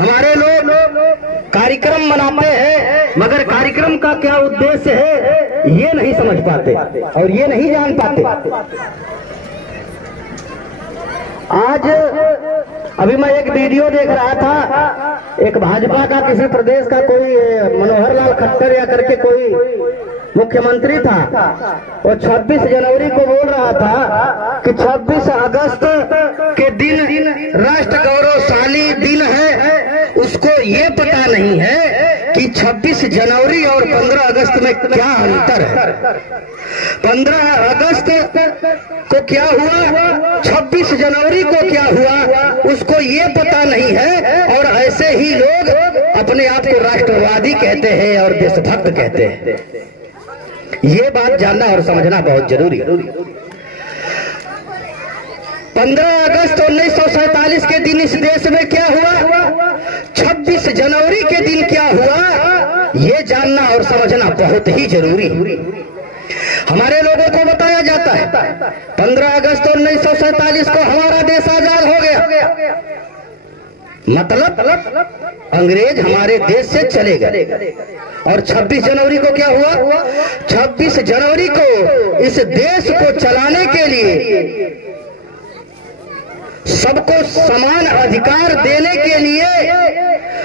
हमारे लोग कार्यक्रम मनाते हैं, मगर कार्यक्रम का क्या उद्देश्य है ये नहीं समझ पाते और ये नहीं जान पाते। आज अभी मैं एक वीडियो देख रहा था, एक भाजपा का किसी प्रदेश का कोई मनोहर लाल खट्टर या करके कोई मुख्यमंत्री था, और 26 जनवरी को बोल रहा था कि 26 अगस्त के दिन राष्ट्र गौरवशाली दिन है। उसको ये पता नहीं है कि 26 जनवरी और 15 अगस्त में क्या अंतर है। 15 अगस्त को क्या हुआ, 26 जनवरी को क्या हुआ, उसको ये पता नहीं है। और ऐसे ही लोग अपने आप को राष्ट्रवादी कहते हैं और देशभक्त कहते हैं। ये बात जानना और समझना बहुत जरूरी है। 15 अगस्त 1947 के दिन इस देश में क्या हुआ, 26 जनवरी के दिन क्या हुआ, ये जानना और समझना बहुत ही जरूरी है। हमारे लोगों को बताया जाता है 15 अगस्त 1947 को हमारा देश आजाद हो गया, मतलब अंग्रेज हमारे देश से चले गए। और 26 जनवरी को क्या हुआ, 26 जनवरी को इस देश को चलाने के लिए, सबको समान अधिकार देने के लिए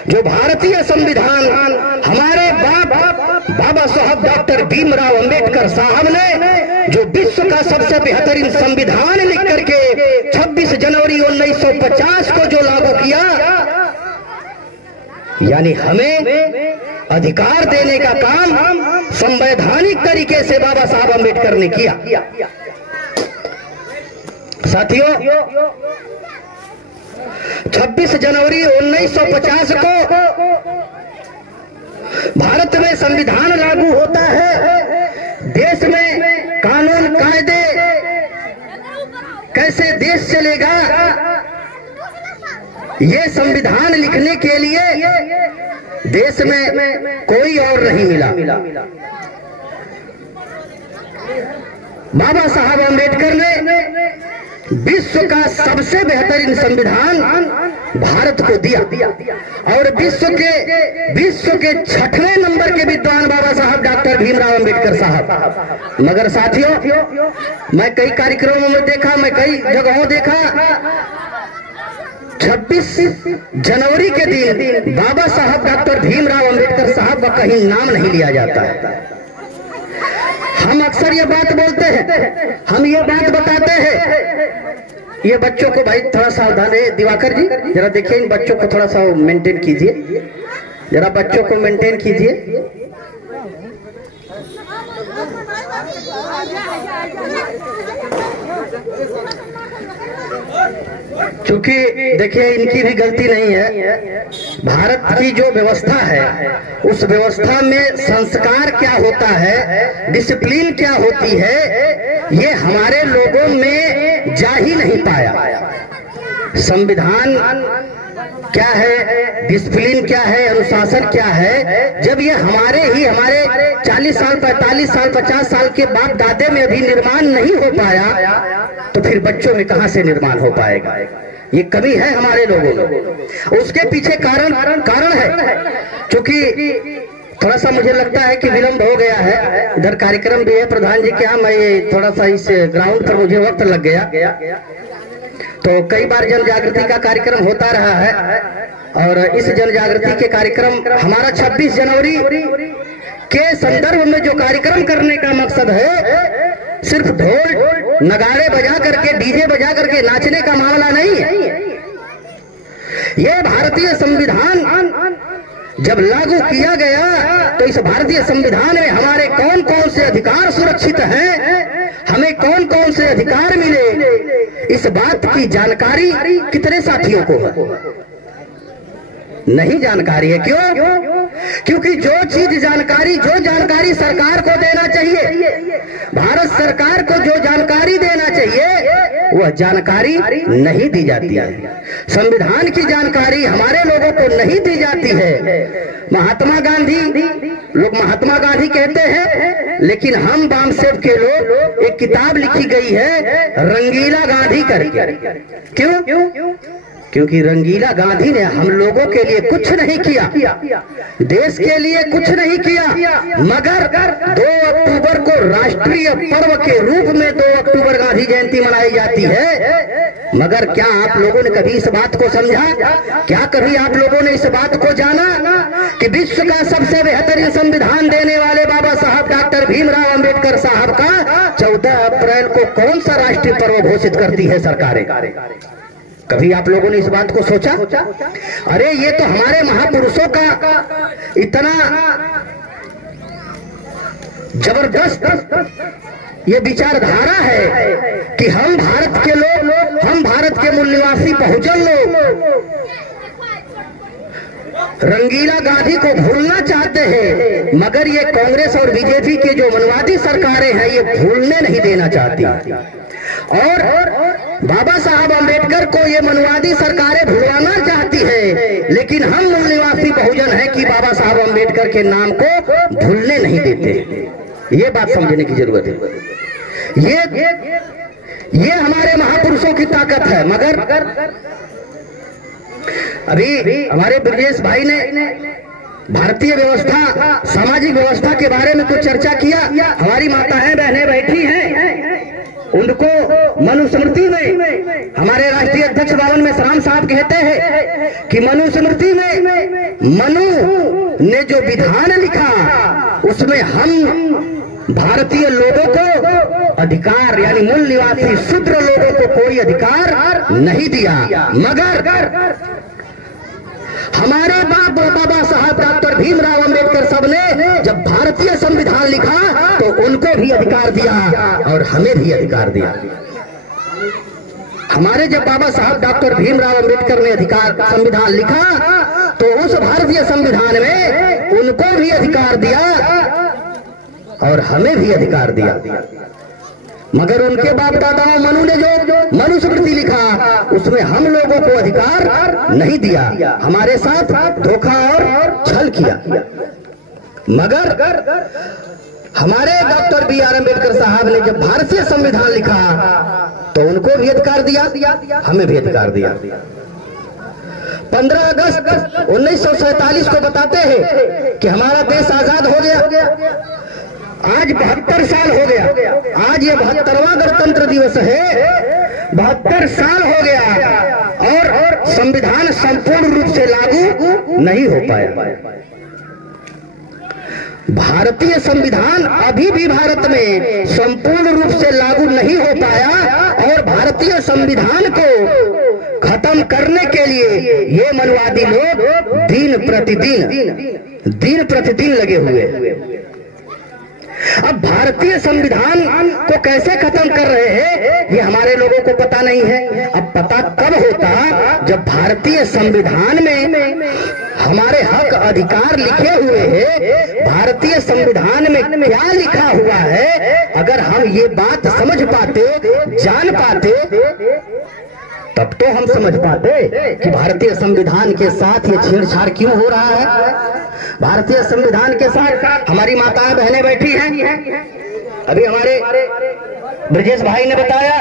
जो भारतीय संविधान हमारे बाबा साहब डॉक्टर भीमराव अंबेडकर साहब ने जो विश्व का सबसे बेहतरीन संविधान लिख करके 26 जनवरी 1950 को जो लागू किया, यानी हमें अधिकार देने का काम संवैधानिक तरीके से बाबा साहब अंबेडकर ने किया। साथियों, 26 जनवरी 1950 को भारत में संविधान लागू होता है। देश में कानून कायदे कैसे देश चलेगा, ये संविधान लिखने के लिए देश में कोई और नहीं मिला। बाबा साहब अम्बेडकर ने विश्व का सबसे बेहतरीन संविधान भारत को दिया, और विश्व के 6वें नंबर के विद्वान बाबा साहब डॉक्टर भीमराव अंबेडकर साहब। मगर साथियों, मैं कई कार्यक्रमों में देखा, मैं कई जगहों देखा, 26 जनवरी के दिन बाबा साहब डॉक्टर भीमराव अंबेडकर साहब का कहीं नाम नहीं लिया जाता है। हम अक्सर ये बात बोलते हैं, हम ये बात बताते हैं, ये बच्चों को भाई थोड़ा सावधान है। दिवाकर जी जरा देखिए, इन बच्चों को थोड़ा सा मेंटेन कीजिए, जरा बच्चों को मेंटेन कीजिए। क्योंकि देखिए, इनकी भी गलती नहीं है। भारत की जो व्यवस्था है, उस व्यवस्था में संस्कार क्या होता है, डिसिप्लिन क्या होती है, ये हमारे लोगों में जा ही नहीं पाया। संविधान क्या है, डिसिप्लिन क्या है, अनुशासन क्या है, जब ये हमारे 40 साल 45 साल 50 साल के बाप दादे में अभी निर्माण नहीं हो पाया, तो फिर बच्चों में कहां से निर्माण हो पाएगा। ये कमी है हमारे लोगों में। उसके पीछे कारण है, क्योंकि थोड़ा सा मुझे लगता है कि विलंब हो गया है। इधर कार्यक्रम भी है प्रधान जी क्या, मैं थोड़ा सा इस ग्राउंड पर मुझे वक्त लग गया, तो कई बार जन जागृति का कार्यक्रम होता रहा है, और इस जन जागृति के कार्यक्रम हमारा 26 जनवरी के संदर्भ में जो कार्यक्रम करने का मकसद है, सिर्फ ढोल नगाड़े बजा करके, डीजे बजा करके नाचने का मामला नहीं है। यह भारतीय संविधान जब लागू किया गया, तो इस भारतीय संविधान में हमारे कौन कौन से अधिकार सुरक्षित हैं, हमें कौन कौन से अधिकार मिले, इस बात की जानकारी कितने साथियों को है? नहीं जानकारी है। क्यों? क्योंकि जो जानकारी सरकार को देना चाहिए, भारत सरकार को जो जानकारी देना चाहिए, वह जानकारी नहीं दी जाती है। संविधान की जानकारी हमारे लोगों को नहीं दी जाती है। महात्मा गांधी, लोग महात्मा गांधी कहते हैं, लेकिन हम बामसेव के लोग, एक किताब लिखी गई है रंगीला गांधी करके। क्यों? क्योंकि रंगीला गांधी ने हम लोगों के लिए कुछ नहीं किया, देश के लिए कुछ नहीं किया, मगर 2 अक्टूबर को राष्ट्रीय पर्व के रूप में 2 अक्टूबर गांधी जयंती मनाई जाती है। मगर क्या आप लोगों ने कभी इस बात को समझा? क्या कभी आप लोगों ने इस बात को जाना कि विश्व का सबसे बेहतरीन संविधान देने वाले बाबा साहब डॉक्टर भीमराव अंबेडकर साहब का 14 अप्रैल को कौन सा राष्ट्रीय पर्व घोषित करती है सरकारें? कभी आप लोगों ने इस बात को सोचा? अरे ये तो हमारे महापुरुषों का इतना जबरदस्त ये विचारधारा है कि हम भारत के लोग, हम भारत के मूल निवासी बहुजन लोग रंगीला गांधी को भूलना चाहते हैं, मगर ये कांग्रेस और बीजेपी के जो मनवादी सरकारें हैं ये भूलने नहीं देना चाहती। और बाबा साहब अंबेडकर को ये मनवादी सरकारें भुलवाना चाहती है, लेकिन हम मूल निवासी बहुजन हैं कि बाबा साहब अंबेडकर के नाम को भूलने नहीं देते। ये बात समझने की जरूरत है। ये हमारे महापुरुषों की ताकत है। मगर अभी हमारे ब्रजेश भाई ने भारतीय व्यवस्था, सामाजिक व्यवस्था के बारे में कुछ चर्चा किया। हमारी माताएं बहनें बैठी हैं, उनको मनुस्मृति में हमारे राष्ट्रीय अध्यक्ष बावन मेश्राम साहब कहते हैं कि मनुस्मृति में मनु ने जो विधान लिखा उसमें हम भारतीय लोगों को अधिकार यानी मूल निवासी शूद्र लोगों को कोई अधिकार नहीं दिया, मगर हमारे बाबा साहब डॉक्टर भीमराव अंबेडकर साहब ने जब भारतीय संविधान लिखा तो उनको भी अधिकार दिया और हमें भी अधिकार दिया। हमारे जब बाबा साहब डॉक्टर भीमराव अंबेडकर ने अधिकार संविधान लिखा तो उस भारतीय संविधान में उनको भी अधिकार दिया और हमें भी अधिकार दिया। मगर उनके बाप दादाओं मनु ने जो मनुस्मृति लिखा उसमें हम लोगों को अधिकार नहीं दिया, हमारे साथ धोखा और छल किया। मगर हमारे डॉक्टर बी आर अम्बेडकर साहब ने जब भारतीय संविधान लिखा तो उनको भी अधिकार दिया, हमें भी अधिकार दिया। 15 अगस्त 1947 को बताते हैं कि हमारा देश आजाद हो गया। आज 72 साल हो गया। आज ये 72वां गणतंत्र दिवस है। 72 साल हो गया और संविधान संपूर्ण रूप से लागू नहीं हो पाया। भारतीय संविधान अभी भी भारत में संपूर्ण रूप से लागू नहीं हो पाया और भारतीय संविधान को खत्म करने के लिए ये मनवादी लोग दिन प्रतिदिन लगे हुए। अब भारतीय संविधान को कैसे खत्म कर रहे हैं ये हमारे लोगों को पता नहीं है। अब पता कब होता जब भारतीय संविधान में हमारे हक अधिकार लिखे हुए हैं, भारतीय संविधान में क्या लिखा हुआ है अगर हम ये बात समझ पाते, जान पाते, तब तो हम समझ पाते कि भारतीय संविधान के साथ ये छेड़छाड़ क्यों हो रहा है। भारतीय संविधान के साथ हमारी माताएं बहनें बैठी हैं। अभी हमारे ब्रजेश भाई ने बताया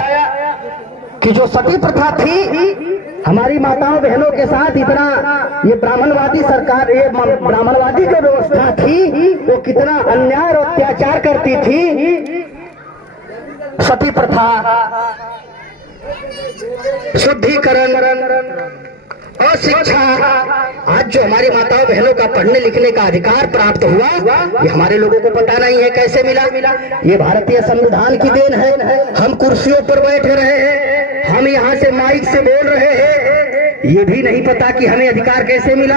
कि जो सती प्रथा थी हमारी माताओं बहनों के साथ इतना ये ब्राह्मणवादी सरकार, ये ब्राह्मणवादी जो व्यवस्था थी वो कितना अन्याय और अत्याचार करती थी। सती प्रथा, शुद्धिकरण, अशिक्षा, आज जो हमारी माताओं बहनों का पढ़ने लिखने का अधिकार प्राप्त हुआ ये हमारे लोगों को पता नहीं है कैसे मिला। ये भारतीय संविधान की देन है। हम कुर्सियों पर बैठ रहे हैं, हम यहाँ से माइक से बोल रहे हैं, ये भी नहीं पता कि हमें अधिकार कैसे मिला।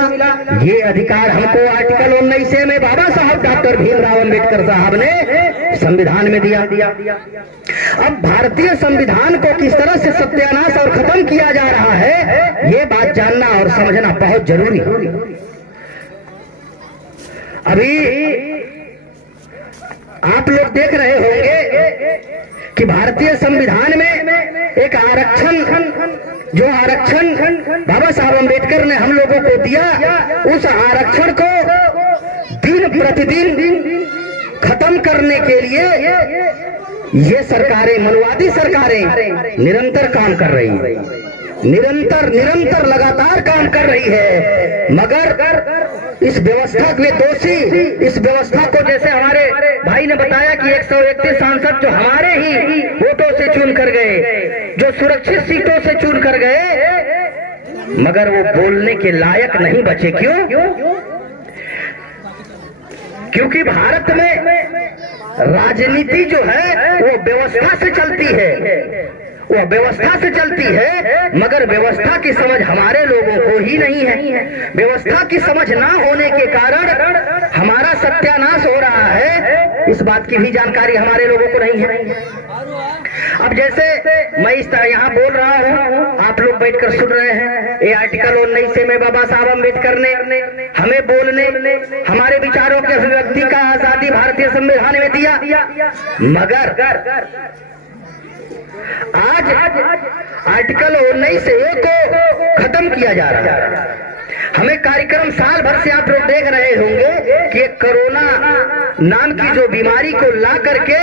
ये अधिकार हमको आर्टिकल 19 में बाबा साहब डॉक्टर भीमराव अंबेडकर साहब ने संविधान में दिया। अब भारतीय संविधान को किस तरह से सत्यानाश और खत्म किया जा रहा है ये बात जानना और समझना बहुत जरूरी है। अभी आप लोग देख रहे होंगे कि भारतीय संविधान में एक आरक्षण, जो आरक्षण बाबा साहब अंबेडकर ने हम लोगों को दिया, उस आरक्षण को दिन प्रतिदिन खत्म करने के लिए ये सरकारें, मनवादी सरकारें निरंतर काम कर रही हैं। निरंतर लगातार काम कर रही है, मगर इस व्यवस्था के दोषी, इस व्यवस्था को जैसे हमारे भाई ने बताया कि 131 सांसद जो हमारे ही वोटों से चुन कर गए, जो सुरक्षित सीटों से चुन कर गए, मगर वो बोलने के लायक नहीं बचे। क्यों? क्योंकि भारत में राजनीति जो है वो व्यवस्था से चलती है, वो व्यवस्था से चलती है, मगर व्यवस्था की समझ हमारे लोगों को ही नहीं है। व्यवस्था की समझ ना होने के कारण हमारा सत्यानाश हो रहा है, इस बात की भी जानकारी हमारे लोगों को नहीं है। अब जैसे मैं इस तरह यहाँ बोल रहा हूँ, आप लोग बैठकर सुन रहे हैं, ये आर्टिकल 19 में बाबा साहब अम्बेडकर ने हमें बोलने, हमारे विचारों के अभिव्यक्ति का आजादी भारतीय संविधान में दिया, मगर आज आर्टिकल 19A को खत्म किया जा रहा है। हमें कार्यक्रम साल भर से आप लोग देख रहे होंगे कि कोरोना नाम की जो बीमारी को ला करके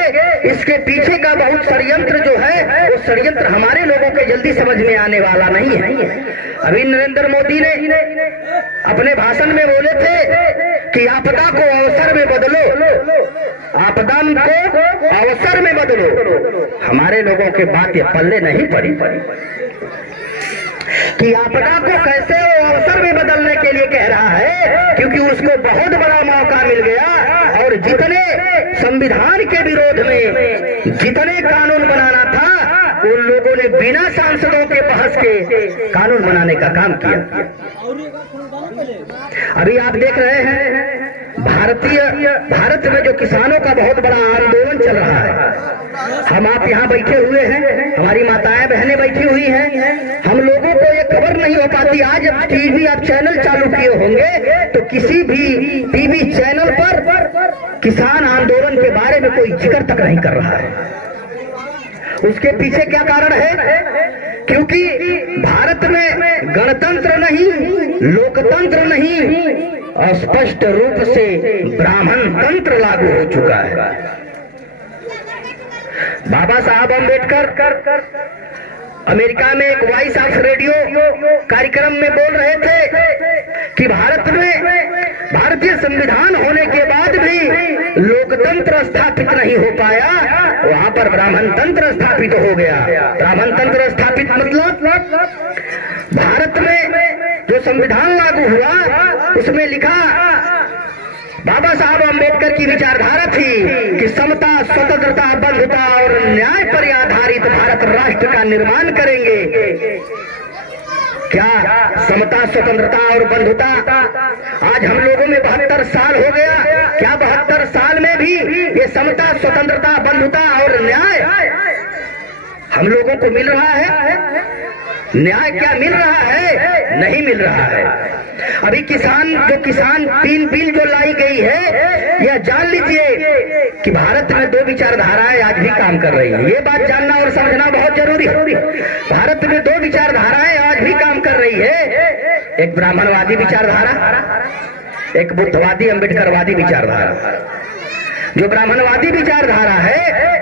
इसके पीछे का बहुत षड्यंत्र जो है, वो षड्यंत्र हमारे लोगों के जल्दी समझ में आने वाला नहीं है। अभी नरेंद्र मोदी ने अपने भाषण में बोले थे कि आपदा को अवसर में बदलो, आपदा को अवसर में बदलो। हमारे लोगों के बात ये पल्ले नहीं पड़ी कि आपदा को कैसे वो अवसर में बदलने के लिए कह रहा है, क्योंकि उसको बहुत बड़ा मौका मिल गया और जितने संविधान के विरोध में जितने कानून बनाना था, उन लोगों ने बिना सांसदों के बहस के कानून बनाने का काम किया। अभी आप देख रहे हैं भारत में जो किसानों का बहुत बड़ा आंदोलन चल रहा है, हम आप यहाँ बैठे हुए हैं, हमारी माताएं बहनें बैठी हुई हैं, हम लोगों को ये खबर नहीं हो पाती। आज अब टीवी आप चैनल चालू किए होंगे तो किसी भी टीवी चैनल पर किसान आंदोलन के बारे में कोई जिक्र तक नहीं कर रहा है। उसके पीछे क्या कारण है? क्योंकि भारत में गणतंत्र नहीं, लोकतंत्र नहीं, स्पष्ट रूप से ब्राह्मण तंत्र लागू हो चुका है। बाबा साहब अम्बेडकर अमेरिका में एक वॉइस ऑफ रेडियो कार्यक्रम में बोल रहे थे कि भारत में भारतीय संविधान होने के बाद भी लोकतंत्र स्थापित नहीं हो पाया, वहां पर ब्राह्मण तंत्र स्थापित हो गया। ब्राह्मण तंत्र स्थापित मतलब भारत में जो संविधान लागू हुआ उसमें लिखा, बाबा साहब अम्बेडकर की विचारधारा थी कि समता, स्वतंत्रता, बंधुता और न्याय पर आधारित भारत राष्ट्र का निर्माण करेंगे। क्या समता, स्वतंत्रता और बंधुता आज हम लोगों में 72 साल हो गया, क्या 72 साल में भी ये समता, स्वतंत्रता, बंधुता और न्याय हम लोगों को मिल रहा है? न्याय क्या मिल रहा है? नहीं मिल रहा है। अभी किसान 3 बिल जो लाई गई है, यह जान लीजिए कि भारत में 2 विचारधाराएं आज भी काम कर रही है। ये बात जानना और समझना बहुत जरूरी है। भारत में 2 विचारधाराएं आज भी काम कर रही है, एक ब्राह्मणवादी विचारधारा, एक बुद्धवादी अम्बेडकरवादी विचारधारा। जो ब्राह्मणवादी विचारधारा है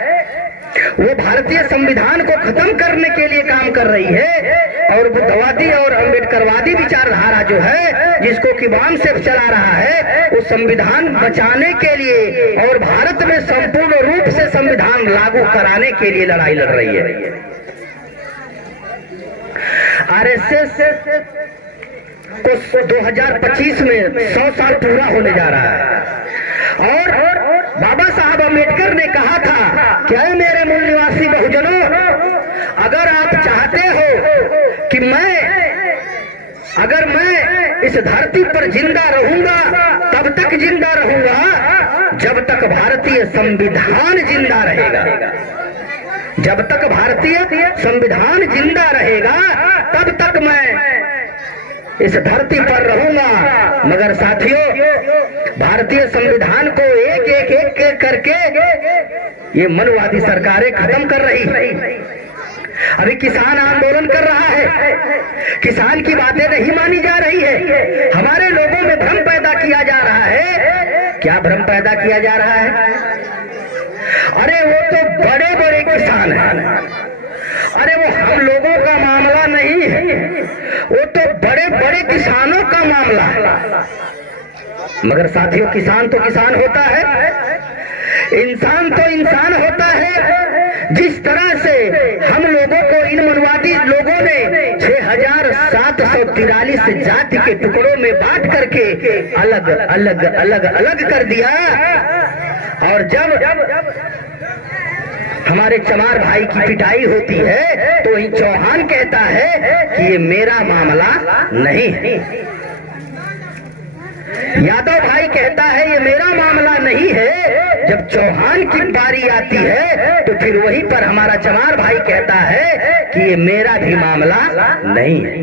वो भारतीय संविधान को खत्म करने के लिए काम कर रही है, और बुद्धवादी और अम्बेडकरवादी विचारधारा जो है, जिसको कि वामसेफ चला रहा है, वो संविधान बचाने के लिए और भारत में संपूर्ण रूप से संविधान लागू कराने के लिए लड़ाई लड़ रही है। आरएसएस को 2025 में 100 साल पूरा होने जा रहा है, और बाबा साहब अम्बेडकर ने कहा था कि मेरे मूल निवासी बहुजनों, अगर आप चाहते हो कि अगर मैं इस धरती पर जिंदा रहूंगा, तब तक जिंदा रहूंगा जब तक भारतीय संविधान जिंदा रहेगा। जब तक भारतीय संविधान जिंदा रहेगा तब तक मैं इस धरती पर रहूंगा। मगर साथियों, भारतीय संविधान को एक करके ये मनवादी सरकारें खत्म कर रही है। अभी किसान आंदोलन कर रहा है, किसान की बातें नहीं मानी जा रही है, हमारे लोगों में भ्रम पैदा किया जा रहा है। क्या भ्रम पैदा किया जा रहा है? अरे वो तो बड़े बड़े किसान हैं, अरे वो हम लोगों का मामला नहीं है, है, वो तो बड़े बड़े किसानों का मामला है। मगर साथियों, किसान तो किसान होता है, इंसान तो इंसान होता है। जिस तरह से हम लोगों को इन मनवादी लोगों ने 6743 जाति के टुकड़ों में बांट करके अलग अलग अलग अलग कर दिया, और जब हमारे चमार भाई की पिटाई होती है तो वही चौहान कहता है कि ये मेरा मामला नहीं है। यादव भाई कहता है ये मेरा मामला नहीं है। जब चौहान की बारी आती है तो फिर वहीं पर हमारा चमार भाई कहता है कि ये मेरा भी मामला नहीं है,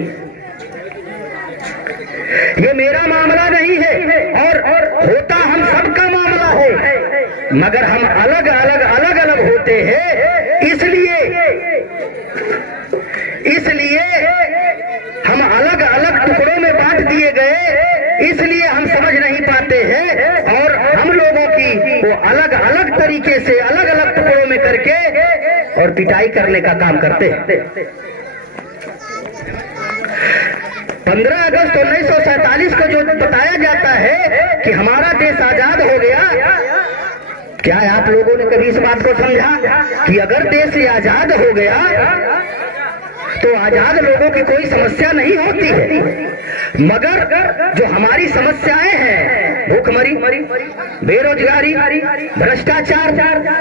ये मेरा मामला नहीं है। और होता हम सबका मामला है, मगर हम अलग अलग अलग अलग होते हैं। इसलिए हम अलग अलग टुकड़ों में बांट दिए गए, इसलिए हम समझ नहीं पाते हैं, और हम लोगों की वो अलग अलग तरीके से अलग अलग टुकड़ों में करके और पिटाई करने का काम करते हैं। 15 अगस्त 1947 को जो बताया जाता है कि हमारा देश आजाद हो गया, क्या आप लोगों ने कभी इस बात को समझा कि अगर देश आजाद हो गया तो आजाद लोगों की कोई समस्या नहीं होती है, मगर जो हमारी समस्याएं हैं, भूखमरी, बेरोजगारी, भ्रष्टाचार,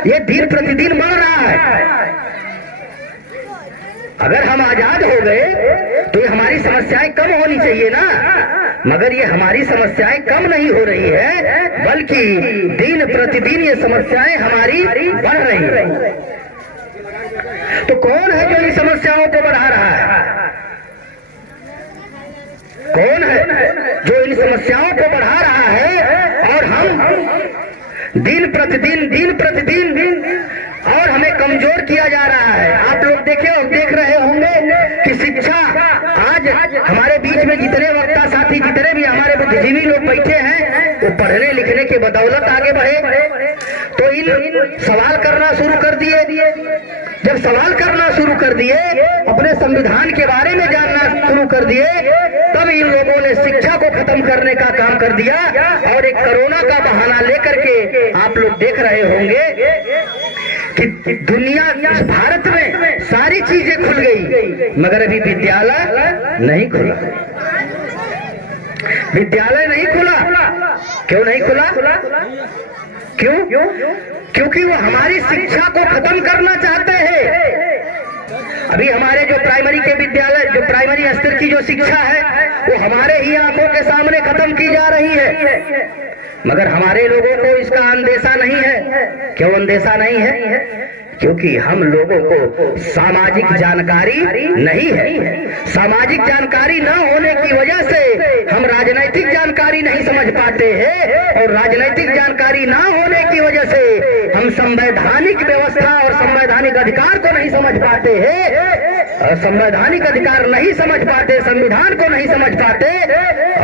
ये दिन प्रतिदिन बढ़ रहा है। अगर हम आजाद हो गए तो ये हमारी समस्याएं कम होनी चाहिए ना, मगर ये हमारी समस्याएं कम नहीं हो रही है, बल्कि दिन प्रतिदिन ये समस्याएं हमारी बढ़ रही है। तो कौन है जो इन समस्याओं को बढ़ा रहा है? कौन है जो इन समस्याओं को बढ़ा रहा है? और हम दिन प्रतिदिन और हमें कमजोर किया जा रहा है। आप लोग देख रहे होंगे कि शिक्षा आज हमारे बीच में जितने वक्ता साथी, जितने भी हमारे बुद्धिजीवी लोग बैठे हैं, वो पढ़ने लिखने के बदौलत आगे बढ़े। तो इन सवाल करना शुरू कर दिए। जब सवाल करना शुरू कर दिए, अपने संविधान के बारे में जानना शुरू कर दिए, तब इन लोगों ने शिक्षा को खत्म करने का काम कर दिया। और एक कोरोना का बहाना लेकर के आप लोग देख रहे होंगे कि दुनिया, इस भारत में सारी चीजें खुल गई, मगर अभी विद्यालय नहीं खुला। विद्यालय नहीं खुला। क्यों नहीं खुला? क्यों? क्योंकि वो हमारी शिक्षा को खत्म करना चाहते हैं। अभी हमारे जो प्राइमरी के विद्यालय, जो प्राइमरी स्तर की जो शिक्षा है, वो हमारे ही आंखों के सामने खत्म की जा रही है, मगर हमारे लोगों को इसका अंदेशा नहीं है। क्यों अंदेशा नहीं है? क्योंकि हम लोगों को सामाजिक जानकारी नहीं है। सामाजिक जानकारी न होने की वजह से हम राजनीतिक जानकारी नहीं समझ पाते हैं, और राजनीतिक जानकारी न होने की वजह से हम संवैधानिक व्यवस्था और संवैधानिक अधिकार को नहीं समझ पाते हैं, और संवैधानिक अधिकार नहीं समझ पाते, संविधान को नहीं समझ पाते।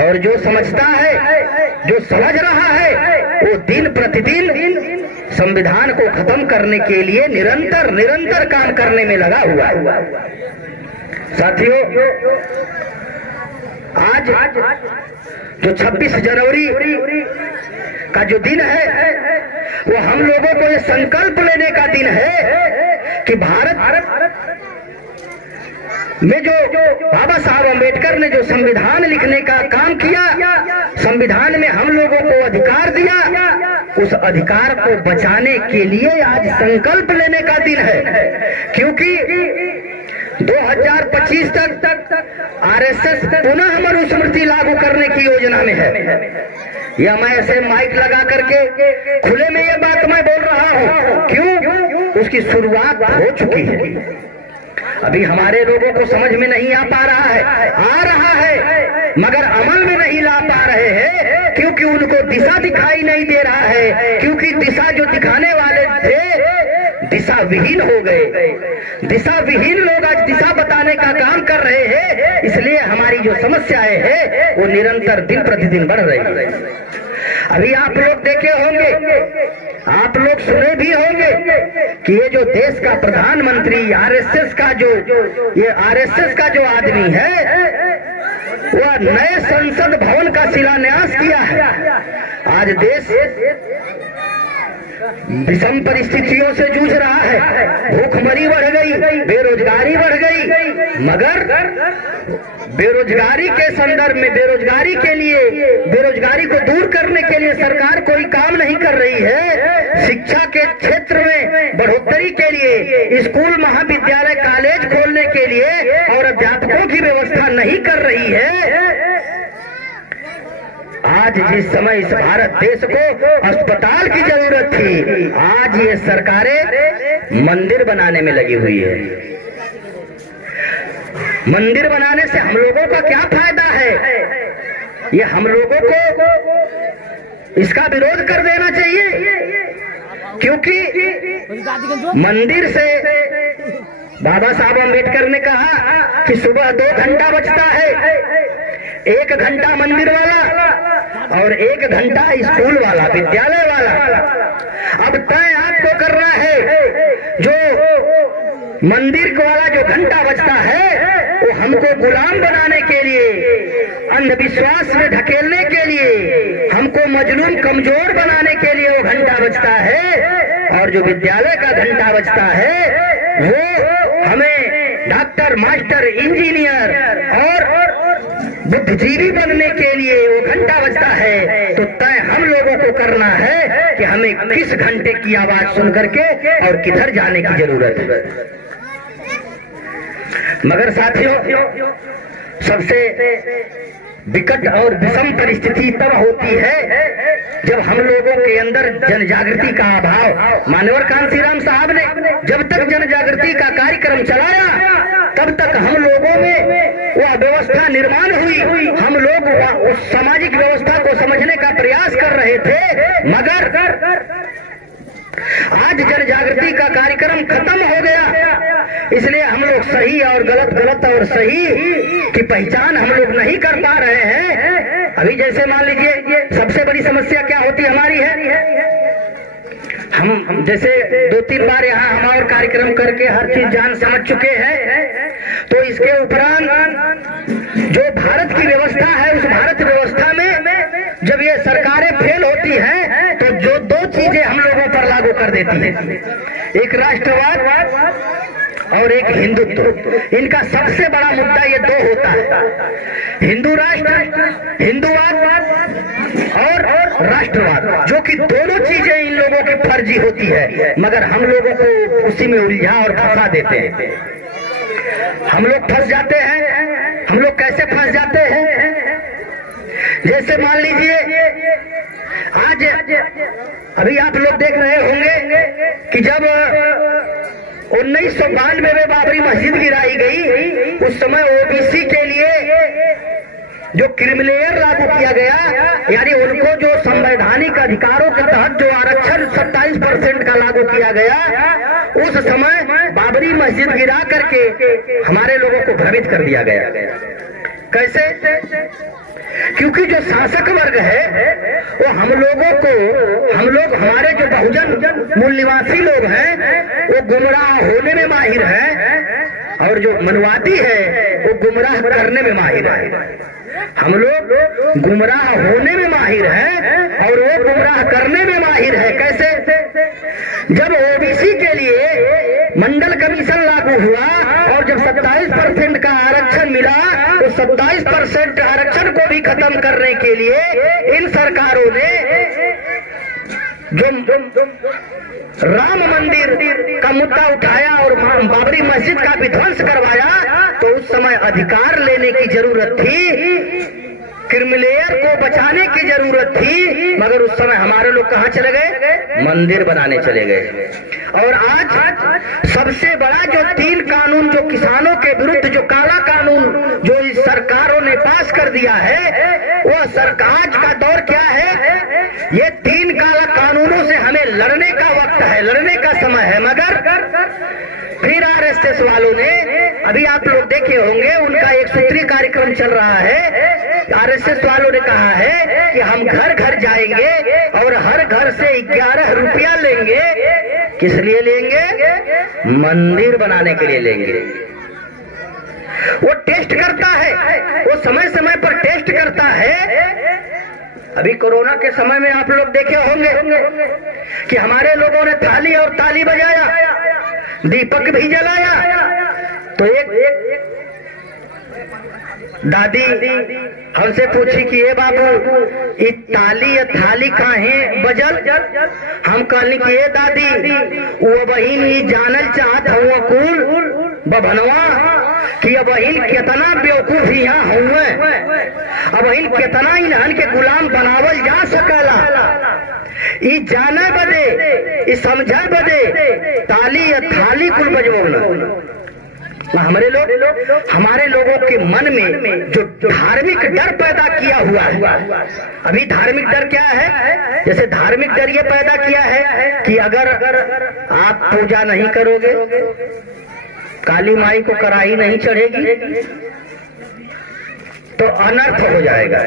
और जो समझता है, जो समझ रहा है, वो दिन प्रतिदिन संविधान को खत्म करने के लिए निरंतर काम करने में लगा हुआ है। साथियों, आज जो 26 जनवरी का जो दिन है, वो हम लोगों को ये संकल्प लेने का दिन है कि भारत में जो बाबा साहब अम्बेडकर ने जो संविधान लिखने का काम किया, संविधान में हम लोगों को अधिकार दिया, उस अधिकार को बचाने के लिए आज संकल्प लेने का दिन है। क्योंकि 2025 तक आरएसएस पुनः मनुस्मृति लागू करने की योजना में है। या मैं ऐसे माइक लगा करके खुले में ये बात मैं बोल रहा हूँ। क्यों? उसकी शुरुआत हो चुकी है, अभी हमारे लोगों को समझ में नहीं आ पा रहा है, आ रहा है, मगर अमल में नहीं ला पा रहे हैं, क्योंकि उनको दिशा दिखाई नहीं दे रहा है। क्योंकि दिशा जो दिखाने वाले थे, दिशा विहीन हो गए। दिशा विहीन लोग आज दिशा बताने का काम कर रहे हैं, इसलिए हमारी जो समस्याएं हैं वो निरंतर दिन प्रतिदिन बढ़ रही है। अभी आप लोग देखे होंगे आप लोग सुने भी होंगे कि ये जो देश का प्रधानमंत्री आरएसएस का जो आदमी है, वह नए संसद भवन का शिलान्यास किया है। आज देश विषम परिस्थितियों से जूझ रहा है, भूखमरी बढ़ गई, बेरोजगारी बढ़ गई, मगर बेरोजगारी के संदर्भ में बेरोजगारी को दूर करने के लिए सरकार कोई काम नहीं कर रही है। शिक्षा के क्षेत्र में बढ़ोतरी के लिए स्कूल, महाविद्यालय, कॉलेज खोलने के लिए और अध्यापकों की व्यवस्था नहीं कर रही है। आज जिस समय इस भारत देश को अस्पताल की जरूरत थी, आज ये सरकारें मंदिर बनाने में लगी हुई है। मंदिर बनाने से हम लोगों का क्या फायदा है? ये हम लोगों को इसका विरोध कर देना चाहिए, क्योंकि मंदिर से बाबा साहब अम्बेडकर ने कहा कि सुबह 2 घंटा बचता है, 1 घंटा मंदिर वाला और 1 घंटा स्कूल वाला, विद्यालय वाला। अब तय आपको करना है, जो मंदिर वाला जो घंटा बचता है वो हमको गुलाम बनाने के लिए, अंधविश्वास में ढकेलने के लिए, हमको मजलूम कमजोर बनाने के लिए वो घंटा बचता है। और जो विद्यालय का घंटा बचता है वो हमें डॉक्टर, मास्टर, इंजीनियर और बुद्धिजीवी बनने के लिए वो घंटा बजता है। तो तय हम लोगों को करना है कि हमें किस घंटे की आवाज सुन करके और किधर जाने की जरूरत है। मगर साथियों, सबसे विकट और विषम परिस्थिति तब होती है जब हम लोगों के अंदर जन जागृति का अभाव। मानवर कांसीराम साहब ने जब तक जन जागृति का कार्यक्रम चलाया, तब तक हम लोगों में वह व्यवस्था निर्माण हुई। हम लोग उस सामाजिक व्यवस्था को समझने का प्रयास कर रहे थे, मगर आज जन जागृति का कार्यक्रम खत्म हो गया। इसलिए हम लोग सही और गलत, गलत और सही की पहचान हम लोग नहीं कर पा रहे हैं। अभी जैसे मान लीजिए, सबसे बड़ी समस्या क्या होती हमारी है, हम जैसे 2-3 बार यहाँ हम और कार्यक्रम करके हर चीज जान समझ चुके हैं। तो इसके उपरांत जो भारत की व्यवस्था है, उस भारत व्यवस्था में जब ये सरकारें फेल होती हैं तो जो 2 चीजें हम लोगों पर लागू कर देती हैं, एक राष्ट्रवाद और एक हिंदुत्व। इनका सबसे बड़ा मुद्दा ये 2 होता है, हिंदू राष्ट्र, हिंदूवाद और राष्ट्रवाद, जो कि दोनों चीजें इन लोगों की फर्जी होती है, मगर हम लोगों को उसी में उलझा और फंसा देते हैं। हम लोग फंस जाते हैं। हम लोग कैसे फंस जाते हैं? जैसे मान लीजिए, आज अभी आप लोग देख रहे होंगे कि जब 1992 में बाबरी मस्जिद गिराई गई, उस समय ओबीसी के लिए जो क्रिमिलेयर लागू किया गया, यानी उनको जो संवैधानिक अधिकारों के तहत जो आरक्षण 27% का लागू किया गया, उस समय बाबरी मस्जिद गिरा करके हमारे लोगों को भ्रमित कर दिया गया। कैसे? क्योंकि जो शासक वर्ग है वो हम लोग हमारे जो बहुजन मूल निवासी लोग हैं वो गुमराह होने में माहिर है, और जो मनवादी है वो गुमराह करने में माहिर है। हम लोग गुमराह होने में माहिर हैं और वो गुमराह करने में माहिर है। कैसे? जब ओबीसी के लिए मंडल कमीशन लागू हुआ और जब 27% का आरक्षण मिला, तो 27% आरक्षण को भी खत्म करने के लिए इन सरकारों ने जो राम मंदिर का मुद्दा उठाया और बाबरी मस्जिद का विध्वंस करवाया, तो उस समय अधिकार लेने की जरूरत थी, क्रिमिलेयर को बचाने की जरूरत थी, मगर उस समय हमारे लोग कहाँ चले गए? मंदिर बनाने चले गए। और आज सबसे बड़ा जो 3 कानून जो किसानों के विरुद्ध, जो काला कानून जो इस सरकारों ने पास कर दिया है, वो सरकार का दौर क्या है? ये 3 काला कानूनों से हमें लड़ने का वक्त है, लड़ने का समय है। मगर फिर आरएसएस वालों ने, अभी आप लोग देखे होंगे, उनका 1 सूत्रीय कार्यक्रम चल रहा है। आरएसएस वालों ने कहा है कि हम घर घर जाएंगे और हर घर से 11 रुपया लेंगे, किस लिए लेंगे? मंदिर बनाने के लिए लेंगे। वो टेस्ट करता है, वो समय समय पर टेस्ट करता है। अभी कोरोना के समय में आप लोग देखे होंगे कि हमारे लोगों ने थाली और ताली बजाया, दीपक भी जलाया। तो एक दादी हमसे पूछी कि ये बाबू ये ताली या थाली काहे बजल? हम कहली कि ये दादी वो बहिन ये जानल चाहत हुआ कुल बभनवा कि अब बहिन कितना बेवकूफ यहाँ हुए, अब बहिन कितना इन्हन के गुलाम बनावल जा सकला। ई जाने बदे, ई समझे बदे ताली या थाली कुल बजोना। हमारे लोगों के मन में जो धार्मिक डर पैदा किया हुआ है, अभी धार्मिक डर क्या है? जैसे धार्मिक डर ये पैदा किया है कि अगर आप पूजा नहीं करोगे, काली माई को कराही नहीं चढ़ेगी तो अनर्थ हो जाएगा।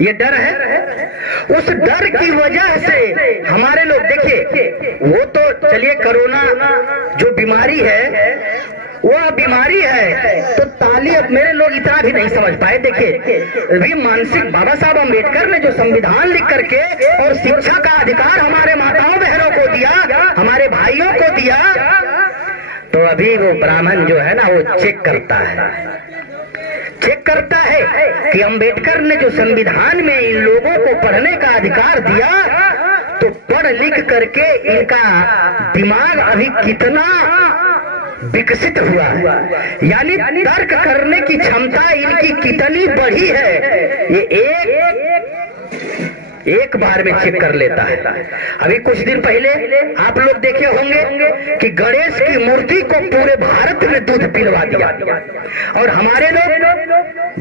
ये डर है। उस डर की वजह से हमारे लोग, देखिए वो तो चलिए कोरोना जो बीमारी है वो बीमारी है, तो ताली अब मेरे लोग इतना भी नहीं समझ पाए। देखिए अभी मानसिक बाबा साहब अम्बेडकर ने जो संविधान लिख करके और शिक्षा का अधिकार हमारे माताओं बहनों को दिया, हमारे भाइयों को दिया, तो अभी वो ब्राह्मण जो है ना वो चेक करता है कि अम्बेडकर ने जो संविधान में इन लोगों को पढ़ने का अधिकार दिया, तो पढ़ लिख करके इनका दिमाग अभी कितना विकसित हुआ है, यानी तर्क करने की क्षमता इनकी कितनी बढ़ी है, ये एक बार में चेक कर लेता है। अभी कुछ दिन पहले आप लोग देखे होंगे कि गणेश की मूर्ति को पूरे भारत में दूध पिलवा दिया, और हमारे लोग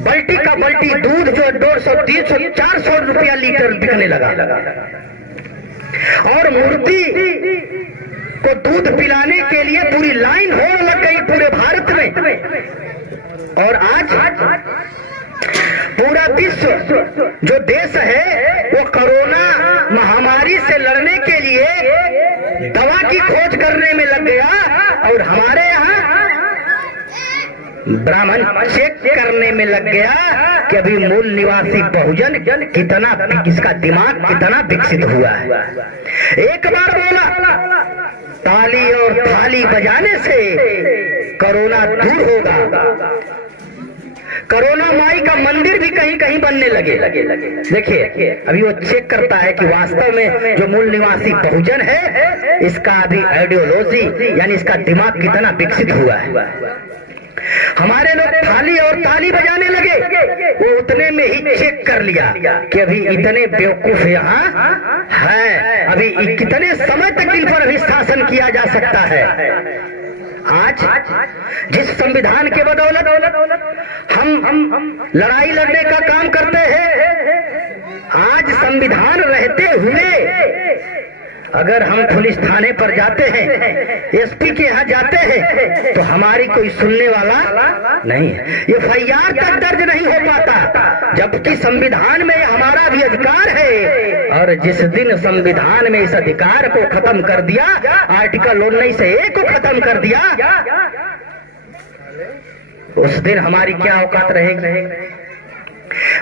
बल्टी का बल्टी दूध जो 200, 300, 400 रुपया लीटर बिकने लगा, और मूर्ति को दूध पिलाने के लिए पूरी लाइन होने लग गई पूरे भारत में। और आज पूरा विश्व जो देश है वो कोरोना महामारी से लड़ने के लिए दवा की खोज करने में लग गया, और हमारे यहाँ ब्राह्मण चेक करने में लग गया कि अभी मूल निवासी बहुजन कितना, इसका दिमाग कितना विकसित हुआ है। एक बार बोला ताली और थाली बजाने से कोरोना दूर होगा। कोरोना माई का मंदिर भी कहीं कहीं बनने लगे। देखिए अभी वो चेक करता है कि वास्तव में जो मूल निवासी बहुजन है इसका अभी आइडियोलॉजी यानी इसका दिमाग कितना विकसित हुआ है। हमारे लोग थाली और ताली बजाने लगे, वो उतने में ही चेक कर लिया कि अभी इतने बेवकूफ यहाँ है, अभी कितने समय तक इन पर अभी शासन किया जा सकता है। आज जिस संविधान के बदौलत हम लड़ाई लड़ने का काम करते हैं, आज संविधान रहते हुए अगर हम पुलिस थाने पर जाते हैं, एसपी के यहाँ जाते हैं, तो हमारी कोई सुनने वाला नहीं है, एफआईआर तक दर्ज नहीं हो पाता, जबकि संविधान में हमारा भी अधिकार है। और जिस दिन संविधान में इस अधिकार को खत्म कर दिया, आर्टिकल 19A को खत्म कर दिया, उस दिन हमारी क्या औकात रहेगी।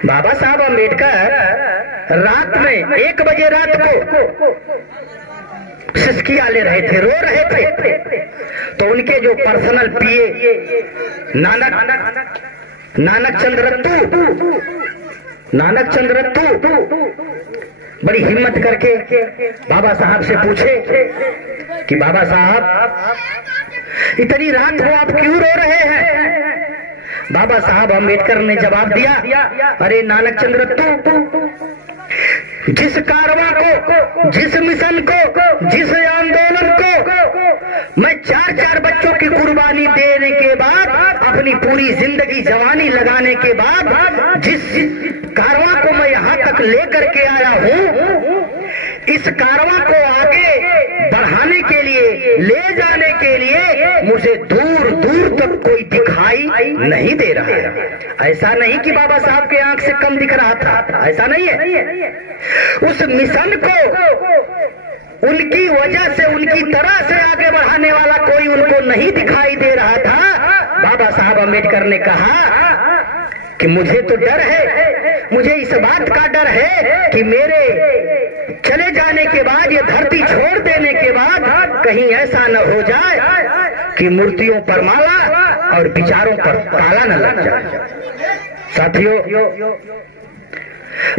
बाबा साहब अम्बेडकर रात में 1 बजे रात को सिसकिया ले रहे थे, रो रहे थे, तो उनके जो पर्सनल पीए नानक चंद्र रत्तू बड़ी हिम्मत करके बाबा साहब से पूछे कि बाबा साहब इतनी रात को आप क्यों रो रहे हैं। बाबा साहब अम्बेडकर ने जवाब दिया, अरे नानक चंद्र रत्तू, जिस कारवां को, जिस मिशन को, जिस आंदोलन को मैं 4-4 बच्चों की कुर्बानी देने के बाद, अपनी पूरी जिंदगी जवानी लगाने के बाद जिस कारवां को मैं यहाँ तक लेकर के आया हूँ, इस कारवां को आगे बढ़ाने के लिए, ले जाने के लिए मुझे दूर दूर तक कोई दिखाई नहीं दे रहा है। ऐसा नहीं कि बाबा साहब के आंख से कम दिख रहा था, ऐसा नहीं है। उस मिशन को उनकी वजह से, उनकी तरह से आगे बढ़ाने वाला कोई उनको नहीं दिखाई दे रहा था। बाबा साहब अम्बेडकर ने कहा कि मुझे तो डर है, मुझे इस बात का डर है कि मेरे चले जाने के बाद, ये धरती छोड़ देने के बाद कहीं ऐसा न हो जाए कि मूर्तियों पर माला और विचारों पर ताला न लग जाए। साथियों,